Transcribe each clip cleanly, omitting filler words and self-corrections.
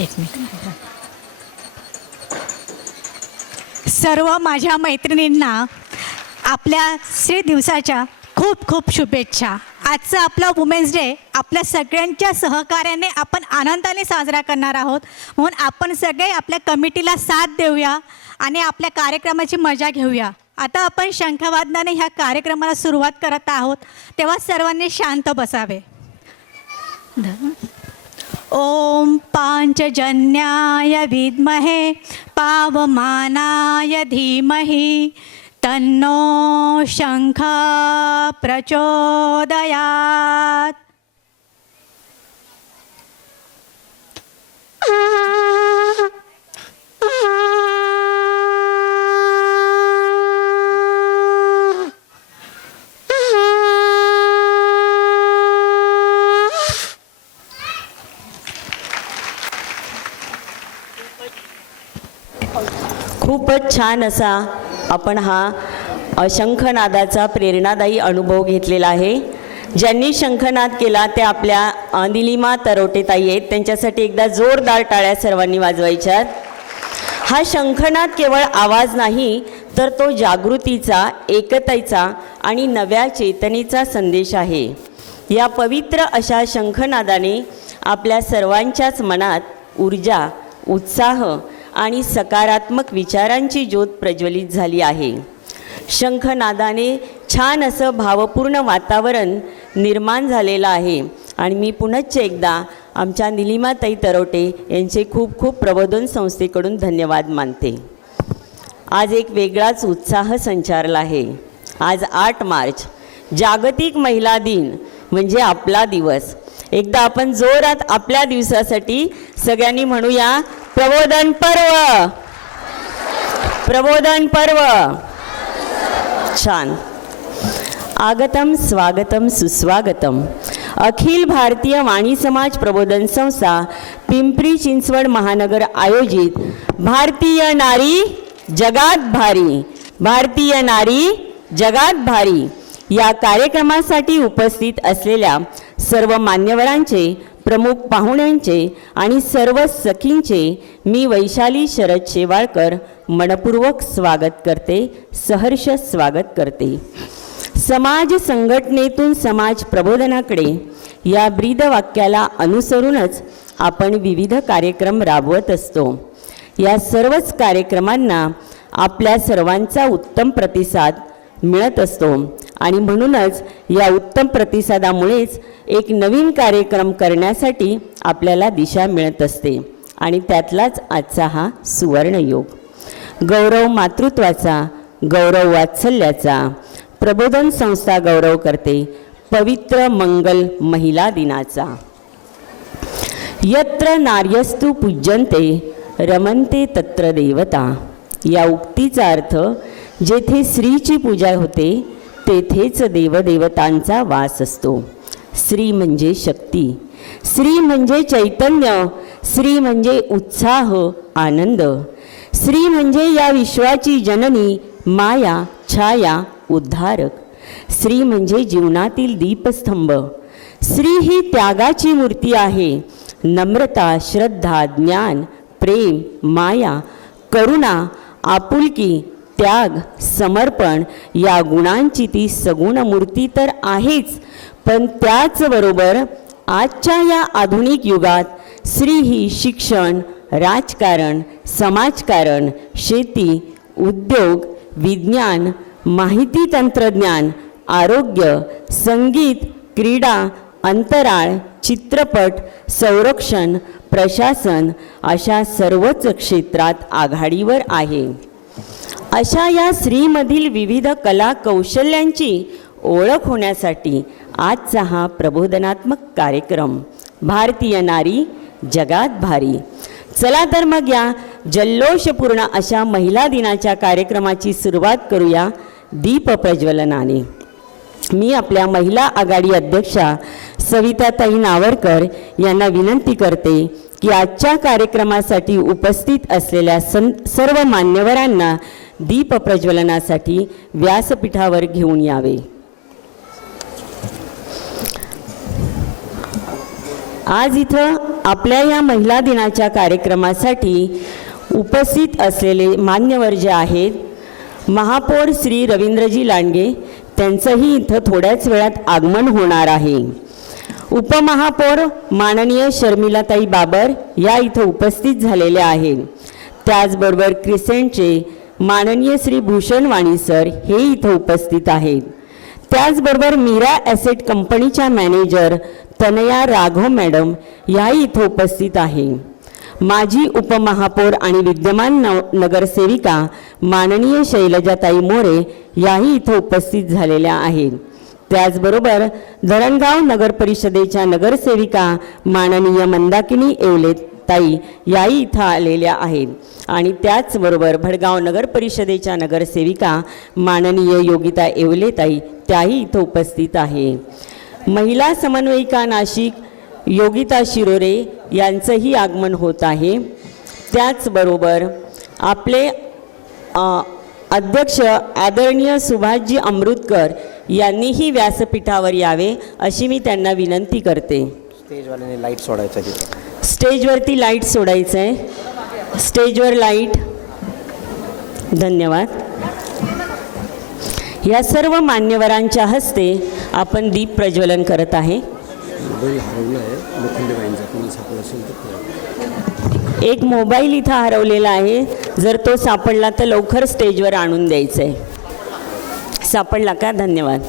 एक मिनिट. सर्व माझ्या मैत्रिणींना आपल्या श्री दिवसाच्या खूप खूप शुभेच्छा. आजचा आपला वुमेन्स डे आपल्या सगळ्यांच्या सहकार्याने आपण आनंदाने साजरा करणार आहोत. म्हणून आपण सगळे आपल्या कमिटीला साथ देऊया आणि आपल्या कार्यक्रमाची मजा घेऊया. आता आपण शंखवादनाने ह्या कार्यक्रमाला सुरुवात करत आहोत, तेव्हा सर्वांनी शांत बसावे. ओम पांचजन्याय विद्महे पावमानाय धीमहि तन्नो शंख प्रचोदयात्. खूपच छान असा आपण हा शंखनादाचा प्रेरणादायी अनुभव घेतलेला आहे. ज्यांनी शंखनाद केला ते आपल्या निलिमा तरोटेताई आहेत. त्यांच्यासाठी एकदा जोरदार टाळ्या सर्वांनी वाजवायच्यात. हा शंखनाद केवळ आवाज नाही तर तो जागृतीचा, एकतेचा आणि नव्या चेतनेचा संदेश आहे. या पवित्र अशा शंखनादाने आपल्या सर्वांच्याच मनात ऊर्जा, उत्साह आणि सकारात्मक विचारांची ज्योत प्रज्वलित झाली आहे. शंखनादाने छान असं भावपूर्ण वातावरण निर्माण झालेलं आहे. आणि मी पुनश्च एकदा आमच्या निलिमाताई तरोटे यांचे खूप खूप प्रबोधन संस्थेकडून धन्यवाद मानते. आज एक वेगळाच उत्साह संचारला आहे. आज 8 मार्च जागतिक महिला दिन म्हणजे आपला दिवस. एकदा आपण जोरात आपल्या दिवसासाठी सगळ्यांनी म्हणूया, प्रबोधन पर्व, प्रबोधन पर्व. छान. आगतम स्वागतम सुस्वागतम. अखिल भारतीय वाणी समाज प्रबोधन संस्था पिंपरी चिंचवड महानगर आयोजित भारतीय नारी जगात भारी, भारतीय नारी जगात भारी या कार्यक्रमासाठी उपस्थित असलेल्या सर्व मान्यवरांचे, प्रमुख पाहुण्यांचे आणि सर्व सखींचे मी वैशाली शरद शेवाळकर मनपूर्वक स्वागत करते, सहर्ष स्वागत करते. समाज संघटनेतून समाज प्रबोधनाकडे या ब्रीद वाक्याला अनुसरूनच आपण विविध कार्यक्रम राबवत असतो. या सर्वच कार्यक्रमांना आपल्या सर्वांचा उत्तम प्रतिसाद मिळत असतो आणि म्हणूनच या उत्तम प्रतिसादामुळेच एक नवीन कार्यक्रम करण्यासाठी आपल्याला दिशा मिळत असते. आणि त्यातलाच आजचा हा सुवर्णयोग. गौरव मातृत्वाचा, गौरव वात्सल्याचा प्रबोधन संस्था गौरव करते पवित्र मंगल महिला दिनाचा. यत्र नार्यस्तु पूज्यन्ते रमन्ते तत्र देवता. या उक्तीचा अर्थ जेथे स्त्रीची पूजा होते तेथेच देवदेवतांचा वास असतो. स्त्री म्हणजे शक्ती, स्त्री म्हणजे चैतन्य, स्त्री म्हणजे उत्साह, आनंद. स्त्री म्हणजे या विश्वाची जननी, माया, छाया, उद्धारक. स्त्री म्हणजे जीवनातील दीपस्तंभ. स्त्री ही त्यागाची मूर्ती आहे. नम्रता, श्रद्धा, ज्ञान, प्रेम, माया, करुणा, आपुलकी, त्याग, समर्पण या गुणांची ती सगुण मूर्ती तर आहेच. पण त्याचबरोबर आजच्या या आधुनिक युगात स्त्री ही शिक्षण, राजकारण, समाजकारण, शेती, उद्योग, विज्ञान, माहिती तंत्रज्ञान, आरोग्य, संगीत, क्रीडा, अंतराळ, चित्रपट, संरक्षण, प्रशासन अशा सर्वच क्षेत्रात आघाडीवर आहे. अशा या स्त्रीमधील विविध कला कौशल्यांची ओळख होण्यासाठी आजचा हा प्रबोधनात्मक कार्यक्रम भारतीय नारी जगात भारी. चला तर मग या जल्लोषपूर्ण अशा महिला दिनाच्या कार्यक्रमाची सुरुवात करूया दीप प्रज्वलनाने. मी आपल्या महिला आघाडी अध्यक्षा सविताताई नावरकर यांना विनंती करते की आजच्या कार्यक्रमासाठी उपस्थित असलेल्या सर्व मान्यवरांना दीप प्रज्वलनासाठी व्यासपीठावर घेऊन यावे. आज इथं आपल्या या महिला दिनाच्या कार्यक्रमासाठी उपस्थित असलेले मान्यवर जे आहेत, महापौर श्री रवींद्रजी लांडगे त्यांचंही इथं थोड्याच वेळात आगमन होणार आहे. उपमहापौर माननीय शर्मिलाताई बाबर या इथं उपस्थित झालेल्या आहेत. त्याचबरोबर क्रिसेंटचे माननीय श्री भूषण वाणी सर हे इथं उपस्थित आहेत. त्याचबरोबर मीरा ॲसेट कंपनीच्या मॅनेजर तनया राघव मॅडम याही इथं उपस्थित आहे. माजी उपमहापौर आणि विद्यमान नगरसेविका माननीय शैलजाताई मोरे याही इथं उपस्थित झालेल्या आहेत. त्याचबरोबर धरणगाव नगर परिषदेच्या नगरसेविका माननीय मंदाकिनी येवले ताई याही इथं आलेल्या आहेत. आणि त्याचबरोबर भडगाव नगर परिषदेच्या नगरसेविका माननीय योगिता येवले ताई त्याही इथं उपस्थित आहे. महिला समन्वयिका नाशिक योगिता शिरोरे यांचंही आगमन होत आहे. त्याचबरोबर आपले अध्यक्ष आदरणीय सुभाषजी अमृतकर यांनीही व्यासपीठावर यावे अशी मी त्यांना विनंती करते. स्टेजवाल्याने लाईट सोडायचं तिथे. स्टेजवरती लाईट सोडायचं आहे. स्टेजवर लाईट. धन्यवाद. या सर्व मान्यवरांच्या हस्ते आपण दीप प्रज्वलन करत आहे. एक मोबाईल इथं हरवलेला आहे. जर तो सापडला तर लवकर स्टेजवर आणून द्यायचं आहे. सापडला का? धन्यवाद.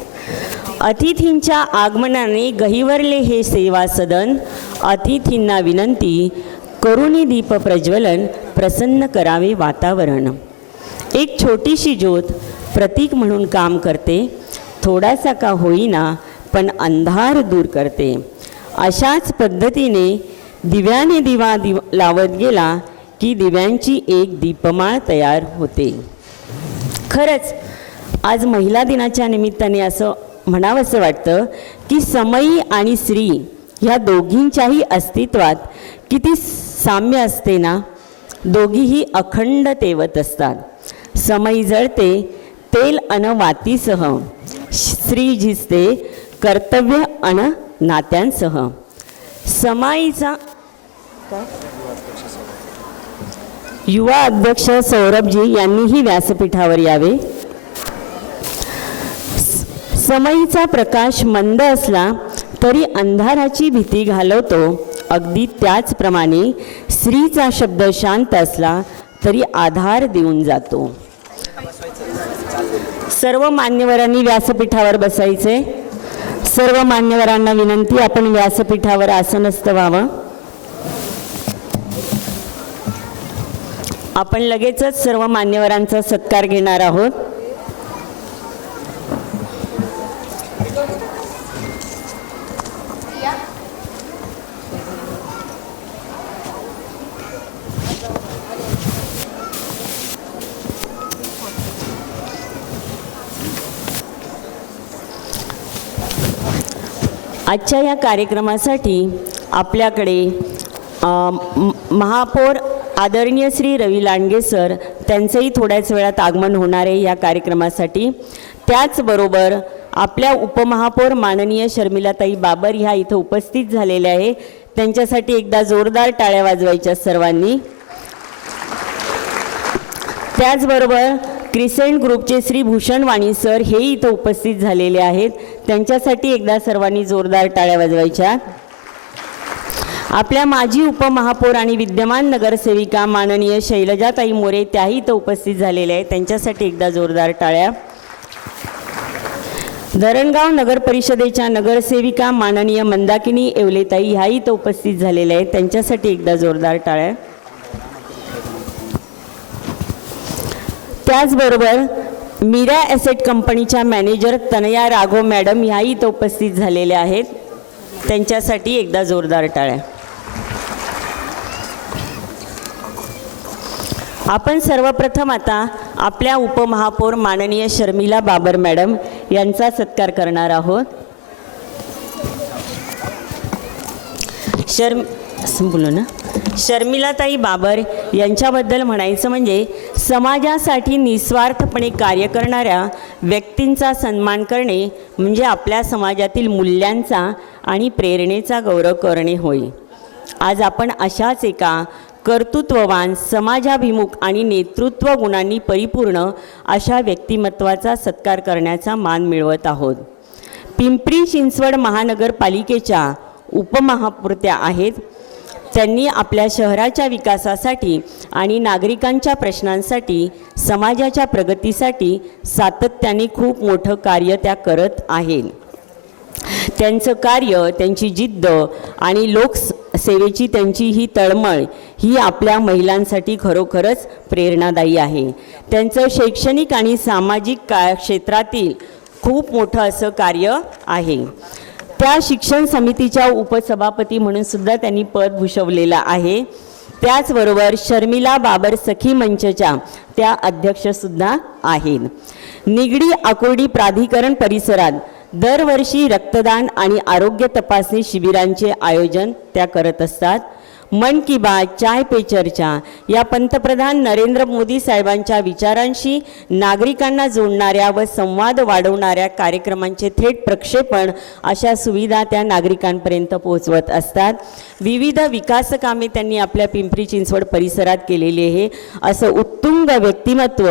अतिथींच्या आगमनाने गहिवरले हे सेवा सदन. अतिथींना विनंती करुणी दीप प्रज्वलन प्रसन्न करावे वातावरण. एक छोटीशी ज्योत प्रतीक म्हणून काम करते. थोडासा का होईना पण अंधार दूर करते. अशाच पद्धतीने दिव्याने दिवा लावत गेला की दिव्यांची एक दीपमाळ तयार होते. खरंच आज महिला दिनाच्या निमित्ताने असं म्हणावंसं वाटतं की समई आणि स्त्री ह्या दोघींच्याही अस्तित्वात किती साम्य असते ना. दोघीही अखंड तेवत असतात. समई जळते तेल अन वातीसह. स्त्री झिजते कर्तव्य अन नात्यांसह. समाईचा युवा अध्यक्ष सौरभजी यांनीही व्यासपीठावर यावे. समईचा प्रकाश मंद असला तरी अंधाराची भीती घालवतो. अगदी त्याचप्रमाणे स्त्रीचा शब्द शांत असला तरी आधार देऊन जातो. सर्व मान्यवरांनी व्यासपीठावर बसायचे. सर्व मान्यवरांना विनंती आपण व्यासपीठावर आसनस्थ व्हावं. आपण लगेचच सर्व मान्यवरांचा सत्कार घेणार आहोत. आजच्या या कार्यक्रमासाठी आपल्याकडे महापौर आदरणीय श्री रवी लांडगे सर त्यांचंही थोड्याच वेळात आगमन होणार आहे या कार्यक्रमासाठी. त्याचबरोबर आपल्या उपमहापौर माननीय शर्मिलाताई बाबर ह्या इथं उपस्थित झालेल्या आहे. त्यांच्यासाठी एकदा जोरदार टाळ्या वाजवायच्या सर्वांनी. त्याचबरोबर क्रिसेंट ग्रुपचे श्री भूषण वाणी सर हे इथं उपस्थित झालेले आहेत. त्यांच्यासाठी एकदा सर्वांनी जोरदार टाळ्या वाजवायच्या. आपल्या माजी उपमहापौर आणि विद्यमान नगरसेविका माननीय शैलजाताई मोरे त्याही इथं उपस्थित झालेल्या आहेत. त्यांच्यासाठी एकदा जोरदार टाळ्या. धरणगाव नगर परिषदेच्या नगरसेविका माननीय मंदाकिनी येवलेताई ह्याही इथं उपस्थित झालेल्या आहेत. त्यांच्यासाठी एकदा जोरदार टाळ्या. त्याचबरोबर मीरा ॲसेट कंपनीच्या मॅनेजर तनया राघव मॅडम ह्याही इथं उपस्थित झालेल्या आहेत. त्यांच्यासाठी एकदा जोरदार टाळ्या. आपण सर्वप्रथम आता आपल्या उपमहापौर माननीय शर्मिला बाबर मॅडम यांचा सत्कार करणार आहोत. बोलू ना. शर्मिलाताई बाबर यांच्याबद्दल म्हणायचं म्हणजे समाजासाठी निस्वार्थपणे कार्य करणाऱ्या व्यक्तींचा सन्मान करणे म्हणजे आपल्या समाजातील मूल्यांचा आणि प्रेरणेचा गौरव करणे होय. आज आपण अशाच एका कर्तृत्ववान, समाजाभिमुख आणि नेतृत्व गुणांनी परिपूर्ण अशा व्यक्तिमत्वाचा सत्कार करण्याचा मान मिळवत आहोत. पिंपरी चिंचवड महानगरपालिकेच्या उपमहापौर त्या आहेत. त्यांनी आपल्या शहराच्या विकासासाठी आणि नागरिकांच्या प्रश्नांसाठी, समाजाच्या प्रगतीसाठी सातत्याने खूप मोठं कार्य त्या करत आहेत. त्यांचं कार्य, त्यांची जिद्द आणि लोकसेवेची त्यांची ही तळमळ ही आपल्या महिलांसाठी खरोखरच प्रेरणादायी आहे. त्यांचं शैक्षणिक आणि सामाजिक क्षेत्रातील खूप मोठं असं कार्य आहे. त्या शिक्षण समितीच्या उपसभापती म्हणून सुद्धा त्यांनी पद भूषवलेलं आहे. त्याचबरोबर शर्मिला बाबर सखी मंचच्या त्या अध्यक्षसुद्धा आहेत. निगडी आकुर्डी प्राधिकरण परिसरात दरवर्षी रक्तदान आणि आरोग्य तपासणी शिबिरांचे आयोजन त्या करत असतात. मन की बात, चाय पे चर्चा या पंतप्रधान नरेंद्र मोदी साहेबांच्या विचारांशी नागरिकांना जोडणाऱ्या व संवाद वाढवणाऱ्या कार्यक्रमांचे थेट प्रक्षेपण अशा सुविधा त्या नागरिकांपर्यंत पोहोचवत असतात. विविध विकास कामे त्यांनी आपल्या पिंपरी चिंचवड परिसरात केलेली आहे. असं उत्तुंग व्यक्तिमत्व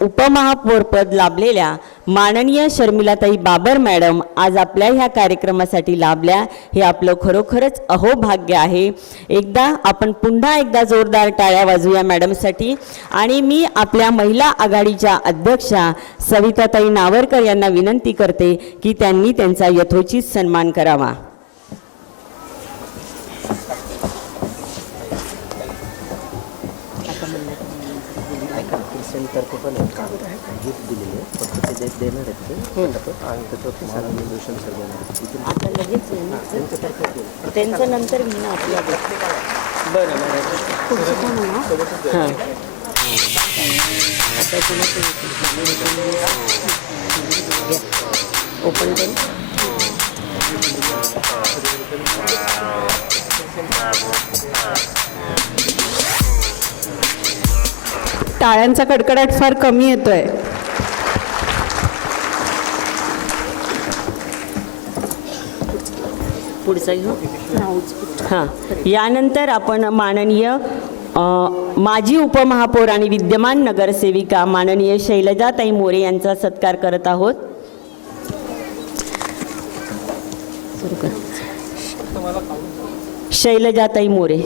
उपमहापौरपद लाभलेल्या माननीय शर्मिलाताई बाबर मॅडम आज आपल्या ह्या कार्यक्रमासाठी लाभल्या. हे आपलं खरोखरच अहोभाग्य आहे. आपण पुन्हा एकदा जोरदार टाळ्या वाजूया मॅडमसाठी. आणि मी आपल्या महिला आघाडीच्या अध्यक्षा सविताताई नावरकर यांना विनंती करते की त्यांनी त्यांचा यथोचित सन्मान करावा. तर्फे पण गिफ्ट दिलेले फक्त ते देणार आहेत ते आणि त्याच्यावरती सरांनी भूषण सर देणार आता लगेच त्यांचं नंतर घेणं आपल्या बरं हां ओपन करू. टाळ्यांचा कडकडाट फार कमी येतोय. पुढचा घेऊ. हां, यानंतर आपण माननीय माजी उपमहापौर आणि विद्यमान नगरसेविका माननीय शैलजाताई मोरे यांचा सत्कार करत आहोत. शैलजाताई मोरे.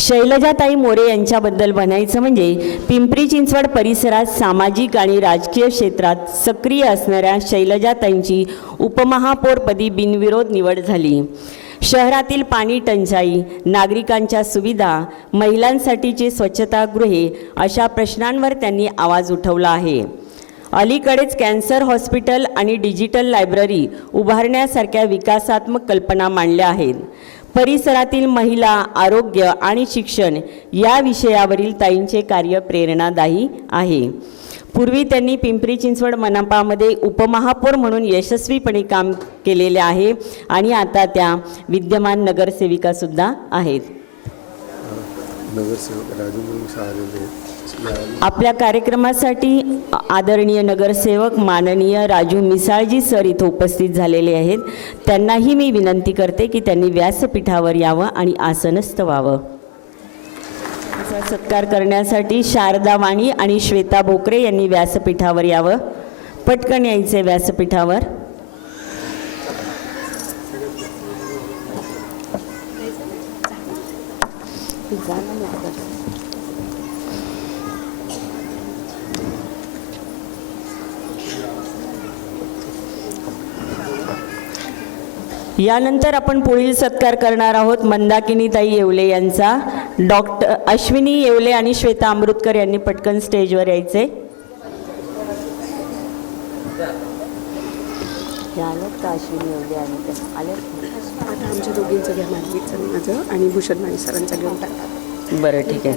शैलजाताई मोरे यांच्याबद्दल म्हणायचं म्हणजे पिंपरी चिंचवड परिसरात सामाजिक आणि राजकीय क्षेत्रात सक्रिय असणाऱ्या शैलजाताईंची उपमहापौरपदी बिनविरोध निवड झाली. शहरातील पाणी टंचाई, नागरिकांच्या सुविधा, महिलांसाठीची स्वच्छतागृहे अशा प्रश्नांवर त्यांनी आवाज उठवला आहे. अलीकडेच कॅन्सर हॉस्पिटल आणि डिजिटल लायब्ररी उभारण्यासारख्या विकासात्मक कल्पना मांडल्या आहेत. परिसरातील महिला, आरोग्य आणि शिक्षण या विषयावरील ताईंचे कार्य प्रेरणादायी आहे. पूर्वी त्यांनी पिंपरी चिंचवड मनपामध्ये उपमहापौर म्हणून यशस्वीपणे काम केलेले आहे आणि आता त्या विद्यमान नगरसेविकासुद्धा आहेत. नगरसेवक राजू आपल्या कार्यक्रमासाठी आदरणीय नगरसेवक माननीय राजू मिसाळजी सर इथं उपस्थित झालेले आहेत. त्यांनाही मी विनंती करते की त्यांनी व्यासपीठावर यावं आणि आसनस्थ व्हावं. सत्कार करण्यासाठी शारदा वाणी आणि श्वेता भोकरे यांनी व्यासपीठावर यावं. पटकन यायचे व्यासपीठावर. यानंतर आपण पुढील सत्कार करणार आहोत मंदाकिनीताई येवले यांचा. डॉक्टर अश्विनी येवले आणि श्वेता अमृतकर यांनी पटकन स्टेजवर यायचे. अश्विनी येवले आले. आता आमच्या दोघींचं घ्या, माधवीचं माझं आणि भूषण वाणी सरांचं घेऊन टाका. बरं ठीक आहे.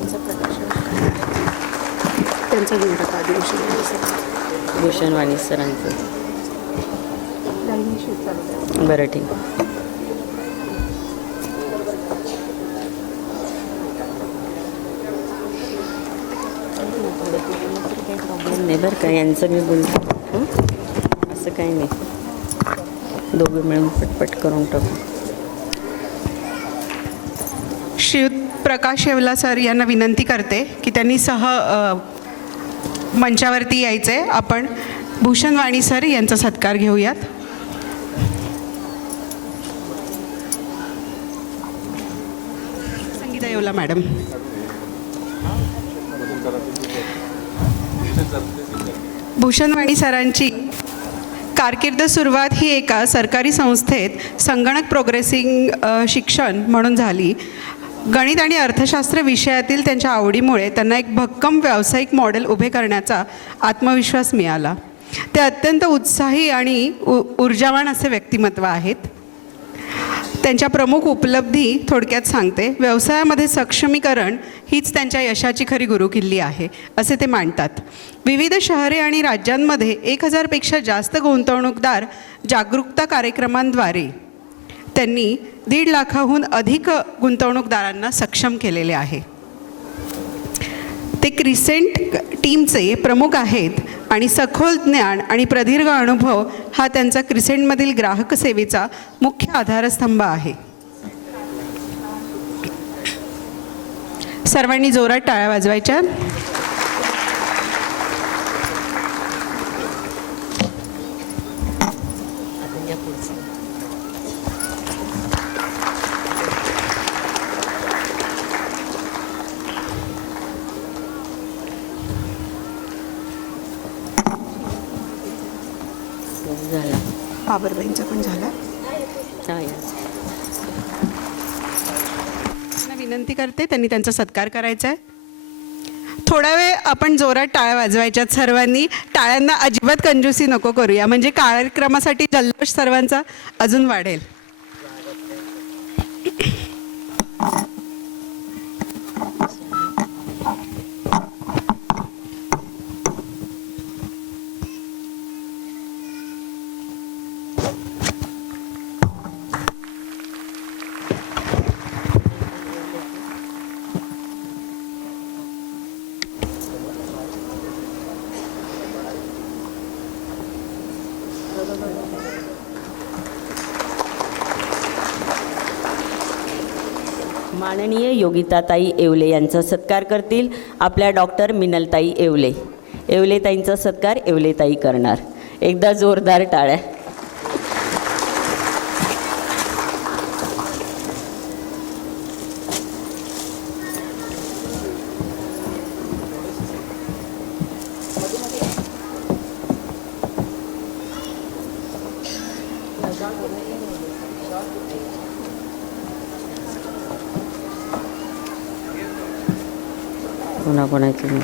त्यांचं घेऊन टाका आधी भूषण वाणी सरांचं. बरं ठीक. प्रॉब्लेम नाही बरं का, यांचं मी बोलतो. काही नाही, दोघे मिळून पटपट करून टाकू. श्रीयुत प्रकाश येवला सर यांना विनंती करते की त्यांनी मंचावरती यायचे. आपण भूषण वाणी सर यांचा सत्कार घेऊयात. संगीता येवला मॅडम. भूषण वाणी सरांची कारकीर्द सुरुवात ही एका सरकारी संस्थेत संगणक प्रोग्रेसिंग शिक्षण म्हणून झाली. गणित आणि अर्थशास्त्र विषयातील त्यांच्या आवडीमुळे त्यांना एक भक्कम व्यावसायिक मॉडेल उभे करण्याचा आत्मविश्वास मिळाला. ते अत्यंत उत्साही आणि ऊर्जावान असे व्यक्तिमत्व आहेत. त्यांच्या प्रमुख उपलब्धी थोडक्यात सांगते. व्यवसायामध्ये सक्षमीकरण हीच त्यांच्या यशाची खरी गुरुकिल्ली आहे असे ते मांडतात. विविध शहरे आणि राज्यांमध्ये 1000पेक्षा जास्त गुंतवणूकदार जागरूकता कार्यक्रमांद्वारे त्यांनी 1.5 लाखाहून अधिक गुंतवणूकदारांना सक्षम केलेले आहे. ते क्रिसेंट टीमचे प्रमुख आहेत आणि सखोल ज्ञान आणि प्रदीर्घ अनुभव हा त्यांचा क्रिसेंटमधील ग्राहक सेवेचा मुख्य आधारस्तंभ आहे. सर्वांनी जोरात टाळ्या वाजवायच्या. झाला. बाबरबाईंचा पण झाला. त्यांना विनंती करते त्यांनी त्यांचा सत्कार करायचा आहे. थोडा वेळ आपण जोरात टाळ्या वाजवायच्यात. सर्वांनी टाळ्यांना अजिबात कंजूसी नको करूया, म्हणजे कार्यक्रमासाठी जल्लोष सर्वांचा अजून वाढेल. माननीय योगिताताई येवले यांचा सत्कार करतील आपल्या डॉक्टर मिनलताई येवले. येवलेताईंचा सत्कार येवलेताई करणार. एकदा जोरदार टाळ्या. कोणाकोणाची नाही.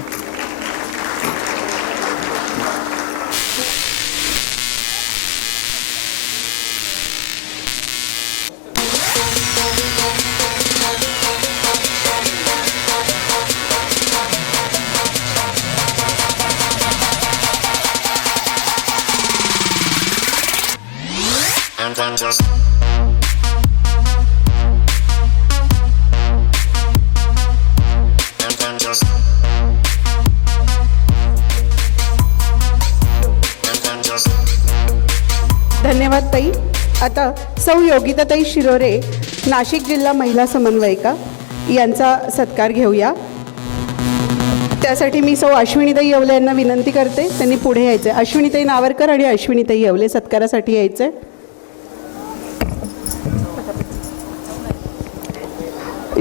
धन्यवाद ताई. आता सौ योगिताताई शिरोरे, नाशिक जिल्हा महिला समन्वयिका यांचा सत्कार घेऊया. त्यासाठी मी सौ अश्विनीताई येवले यांना विनंती करते त्यांनी पुढे यायचं आहे. अश्विनीताई नावरकर आणि अश्विनीताई येवले सत्कारासाठी यायचं आहे.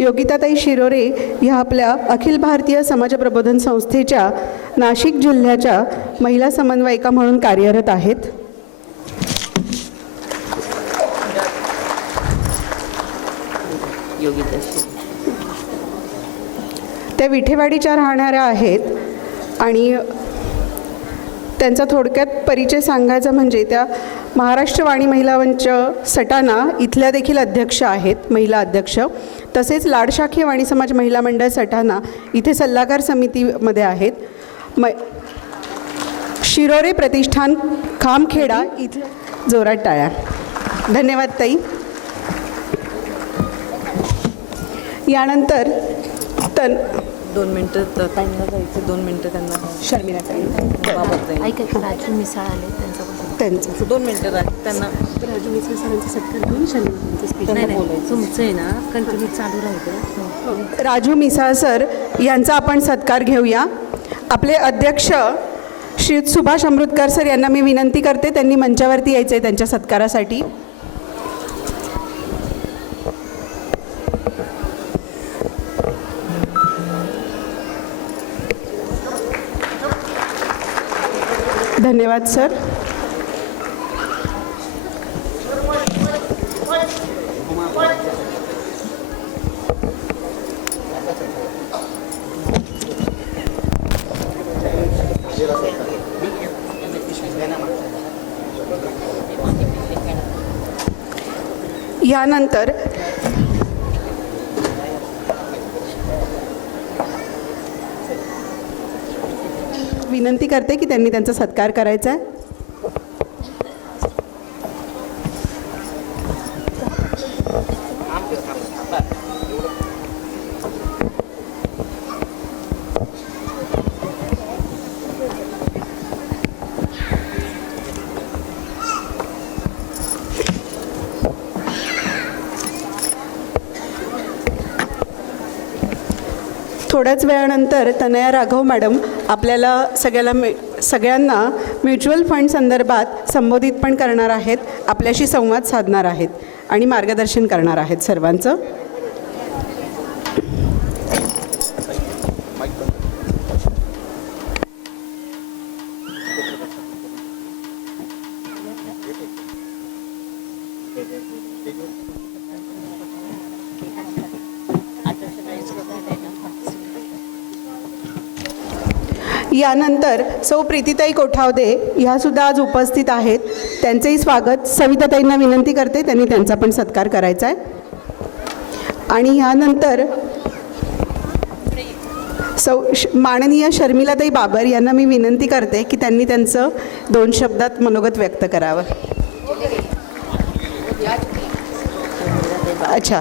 योगिताताई शिरोरे ह्या आपल्या अखिल भारतीय समाज प्रबोधन संस्थेच्या नाशिक जिल्ह्याच्या महिला समन्वयिका म्हणून कार्यरत आहेत. त्या विठेवाडीच्या राहणाऱ्या आहेत आणि त्यांचा थोडक्यात परिचय सांगायचा म्हणजे त्या महाराष्ट्र वाणी महिला मंच सटाणा इथल्या देखील अध्यक्ष आहेत, महिला अध्यक्ष. तसेच लाडशाखी वाणी समाज महिला मंडळ सटाणा इथे सल्लागार समितीमध्ये आहेत. शिरोरे प्रतिष्ठान खामखेडा इथे जोरात टाळ्या. धन्यवाद ताई. यानंतर 2 मिनटं त्यांना जायचं, 2 मिनटं त्यांना शर्मिला ताई. बाबत ऐका, राजू मिसाळ आले त्यांच्यापासून. त्यांचं 2 मिनिटं त्यांना राजू मिसाळ सरांचा सत्कार घेऊन शनिवारांचं स्पीच नाही तुमचं आहे ना कंटिन्यू चालू राहतं. राजू मिसाळ सर यांचा आपण सत्कार घेऊया. आपले अध्यक्ष श्री सुभाष अमृतकर सर यांना मी विनंती करते, त्यांनी मंचावरती यायचं आहे त्यांच्या सत्कारासाठी. धन्यवाद सर. यानंतर विनंती करते की त्यांनी त्यांचा सत्कार करायचा आहे. थोड्याच वेळानंतर तनया राघव मॅडम आपल्याला सगळ्यांना म्युच्युअल फंड संदर्भात संबोधित पण करणार आहेत, आपल्याशी संवाद साधणार आहेत आणि मार्गदर्शन करणार आहेत सर्वांचं. यानंतर सौ प्रीतीताई कोठावदे ह्यासुद्धा आज उपस्थित आहेत. त्यांचेही स्वागत सविताताईंना विनंती करते, त्यांनी त्यांचा पण सत्कार करायचा आहे. आणि ह्यानंतर माननीय शर्मिलाताई बाबर यांना मी विनंती करते की त्यांनी त्यांचं 2 शब्दात मनोगत व्यक्त करावं. अच्छा,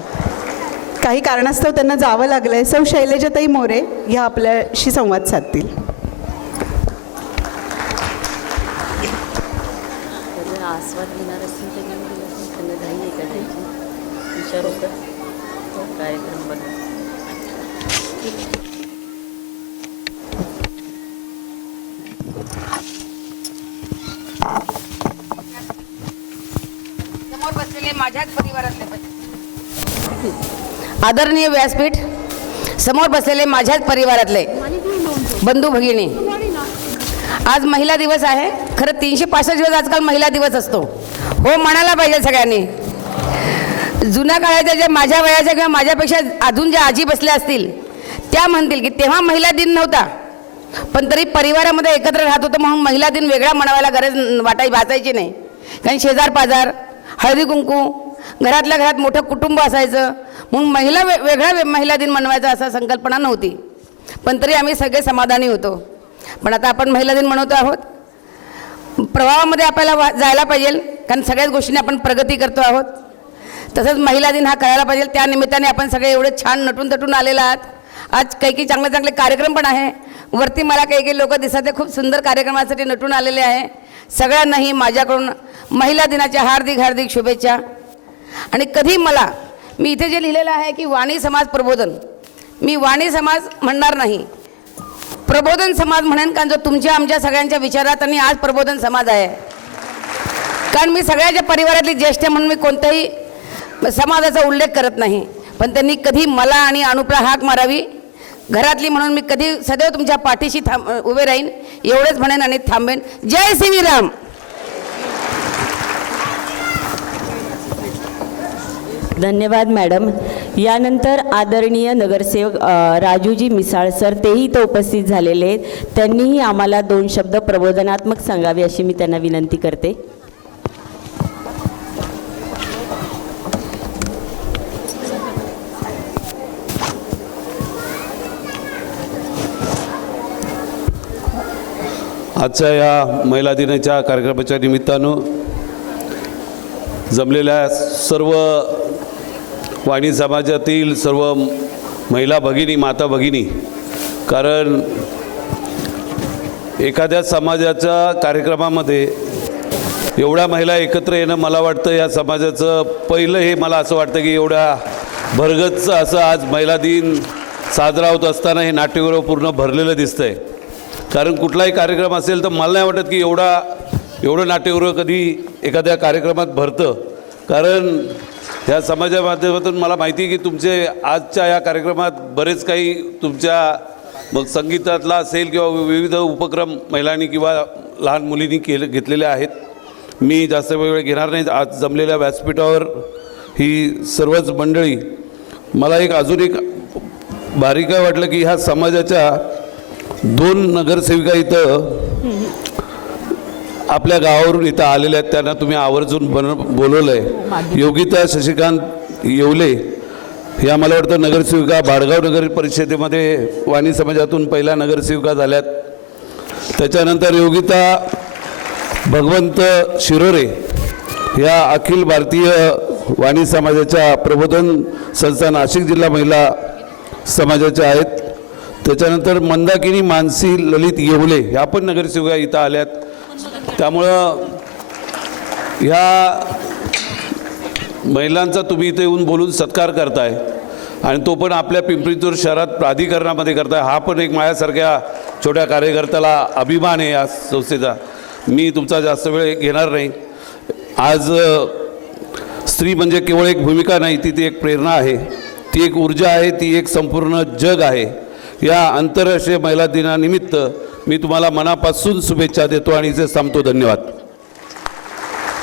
काही कारणास्तव त्यांना जावं लागलं आहे. सौ शैलजाताई मोरे ह्या आपल्याशी संवाद साधतील. आस्वाद घेणार असेल तर त्यांना घाई आहे करायची विचार होतं कार्यक्रम बनव. समोर बसलेले माझ्याच परिवारातले आदरणीय व्यासपीठ, समोर बसलेले माझ्याच परिवारातले बंधू भगिनी, आज महिला दिवस आहे. खरं 365 दिवस आजकाल महिला दिवस असतो. हो म्हणायला पाहिजे सगळ्यांनी. जुन्या काळाच्या ज्या माझ्या वयाच्या किंवा माझ्यापेक्षा अजून ज्या आजी बसल्या असतील त्या म्हणतील की तेव्हा महिला दिन नव्हता, पण तरी परिवारामध्ये एकत्र राहत होतं म्हणून महिला दिन वेगळा म्हणावायला गरज भासायची नाही. कारण शेजार पाजार, हळदी कुंकू, घरातल्या घरात मोठं कुटुंब असायचं म्हणून वेगळा महिला दिन मनवायचा असा संकल्पना नव्हती. पण तरी आम्ही सगळे समाधानी होतो. पण आता आपण महिला दिन मनवतो आहोत. प्रवाहामध्ये आपल्याला जायला पाहिजे, कारण सगळ्याच गोष्टींनी आपण प्रगती करतो आहोत. तसंच महिला दिन हा करायला पाहिजे. त्या निमित्ताने आपण सगळे एवढे छान नटून तटून आलेला आहात. आज काही चांगले चांगले कार्यक्रम पण आहे. वरती मला काही लोक दिसत आहे, खूप सुंदर कार्यक्रमासाठी नटून आलेले आहे. सगळ्यांनाही माझ्याकडून महिला दिनाच्या हार्दिक हार्दिक शुभेच्छा. आणि कधी मी इथे जे लिहिलेलं आहे की वाणी समाज प्रबोधन, मी वाणी समाज म्हणणार नाही, प्रबोधन समाज म्हणेन. कारण जो तुमच्या आमच्या सगळ्यांच्या विचारात आणि आज प्रबोधन समाज आहे. कारण मी सगळ्याच्या परिवारातली ज्येष्ठ म्हणून मी कोणत्याही समाजाचा उल्लेख करत नाही, पण त्यांनी कधी मला आणि अनुपला हाक मारावी घरातली म्हणून मी कधी सदैव तुमच्या पाठीशी उभे राहीन एवढंच म्हणेन आणि थांबेन. जय श्रीराम. धन्यवाद मॅडम. यानंतर आदरणीय नगरसेवक राजूजी मिसाळ सर, तेही इथं उपस्थित झालेले आहेत. त्यांनीही आम्हाला 2 शब्द प्रबोधनात्मक सांगावे अशी मी त्यांना विनंती करते. आजच्या या महिला दिनाच्या कार्यक्रमाच्या निमित्तानं जमलेल्या सर्व वाणी समाजातील सर्व महिला भगिनी, माता भगिनी, कारण एखाद्या समाजाच्या कार्यक्रमामध्ये एवढ्या महिला एकत्र येणं मला वाटतं या समाजाचं पहिलं हे मला असं वाटतं की एवढ्या भरगतचं असं आज महिला दिन साजरा होत असताना हे नाट्यगृह पूर्ण भरलेलं दिसतंय. कारण कुठलाही कार्यक्रम असेल तर मला नाही वाटत की एवढं नाट्यगृह कधी एखाद्या कार्यक्रमात भरतं. कारण ह्या समाजा माध्यमातून मला माहिती आहे की तुमचे आजच्या या कार्यक्रमात बरेच काही तुमच्या मग संगीतातला असेल किंवा विविध उपक्रम महिलांनी किंवा लहान मुलींनी घेतलेले आहेत. मी जास्त वेळ घेणार नाही. आज जमलेल्या व्यासपीठावर ही सर्वच मंडळी, मला अजून एक भारी काय वाटलं की ह्या समाजाच्या 2 नगरसेविका इथं आपल्या गावावरून इथं आलेल्या आहेत. त्यांना तुम्ही आवर्जून बोलवलं आहे. योगिता शशिकांत येवले ह्या मला वाटतं नगरसेविका भाडगाव नगर परिषदेमध्ये वाणी समाजातून पहिल्या नगरसेविका झाल्यात. त्याच्यानंतर योगिता भगवंत शिरोरे ह्या अखिल भारतीय वाणी समाजाच्या प्रबोधन संस्था नाशिक जिल्हा महिला समाजाच्या आहेत. त्याच्यानंतर मंदाकिनी मानसी ललित येवले ह्या पण नगरसेविका इथं आल्यात. त्यामुळं ह्या महिलांचा तुम्ही इथे येऊन बोलून सत्कार करताय आणि तो पण आपल्या पिंपरी-चिंचवड शहरात प्राधिकरणामध्ये करताय. हा पण एक माझ्यासारख्या छोट्या कार्यकर्त्याला अभिमान आहे या संस्थेचा. मी तुमचा जास्त वेळ घेणार नाही. आज स्त्री म्हणजे केवळ एक भूमिका नाही, ती एक प्रेरणा आहे, ती एक ऊर्जा आहे, ती एक संपूर्ण जग आहे. या आंतरराष्ट्रीय महिला दिनानिमित्त मी तुम्हाला मनापासून शुभेच्छा देतो आणि इथे थांबतो. धन्यवाद.